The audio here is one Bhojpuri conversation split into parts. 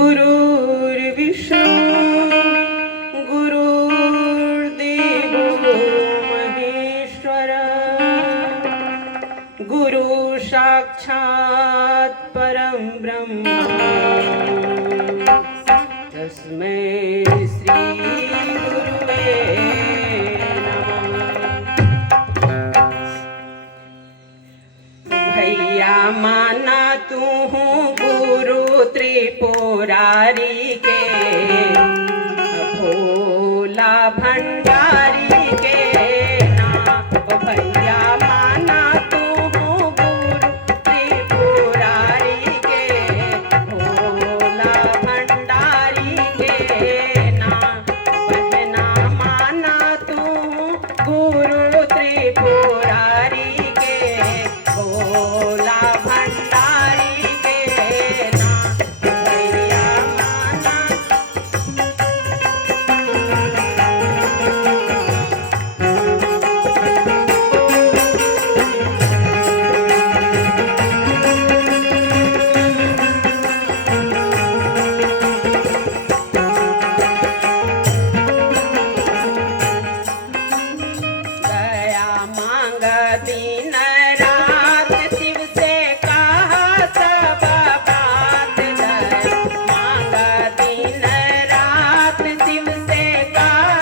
गुरुर्विष्णु गुरुर्देवो महेश्वर गुरु साक्षात् परं ब्रह्म तस्मै श्री गुरुवे भैया माना तू हूँ गुरु त्रिपुरारी के भोला भंडारी के ना भैया माना तू हूँ गुरु त्रिपुरारी के भोला भंडारी के ना बहना माना तू गुरु त्रिपुरारी के भोला भंडारी के ना भैया माना दया मांग दिन रात शिव से कहा सब बात दया मांग दिन रात शिव से कहा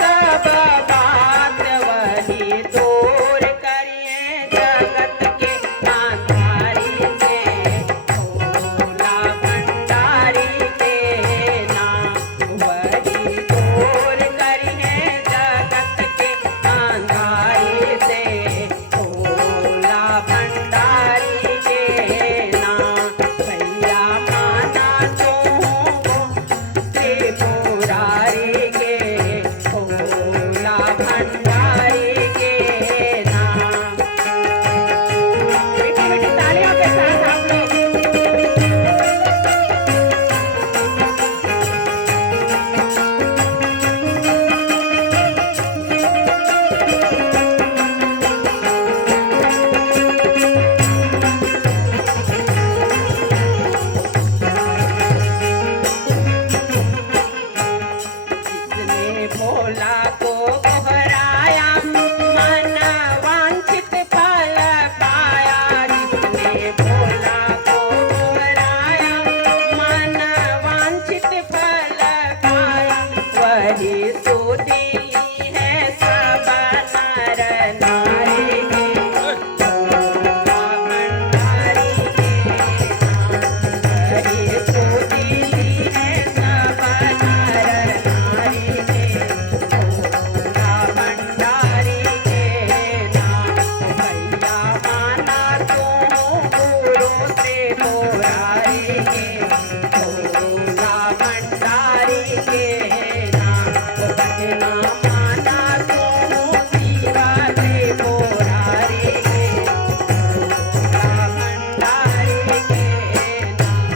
सब बात वही दूर करिए जगत के नाधारी से भोला भंडारी के नाम वही दूर करिए जगत के नाधारी से भोला भंडारी के नाम भैया माना तू त्रिपुरारी के भोला भंडारी के नाम मीठी मीठी तालियों के साथ आप लोग जिसने भोला को दोहराया मन वांछित फल पाया जिसने भोला को दोहराया मन वांछित फल पाया वही सुधीली है सब नर नारी के भोला भंडारी के वही सुधीली है सब नर नारी के भोला भंडारी के नाम भैया माना तू गुरु त्रिपुरारी के भोला भंडारी के नाम बहना माना तू शिवा त्रिपुरारी के भोला भंडारी के नाम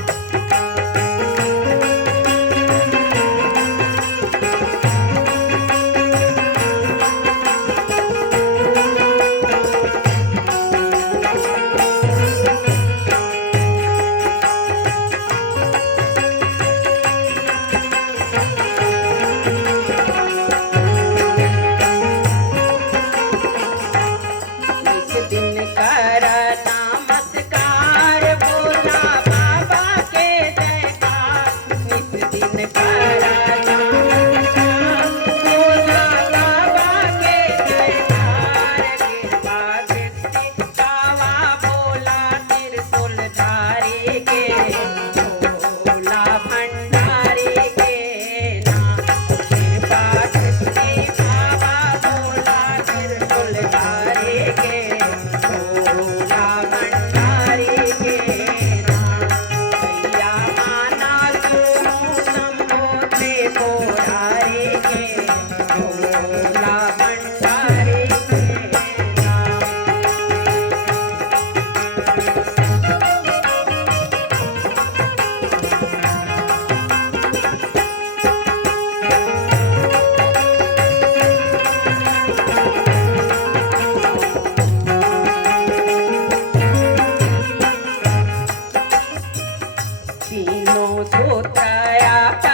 सूत्र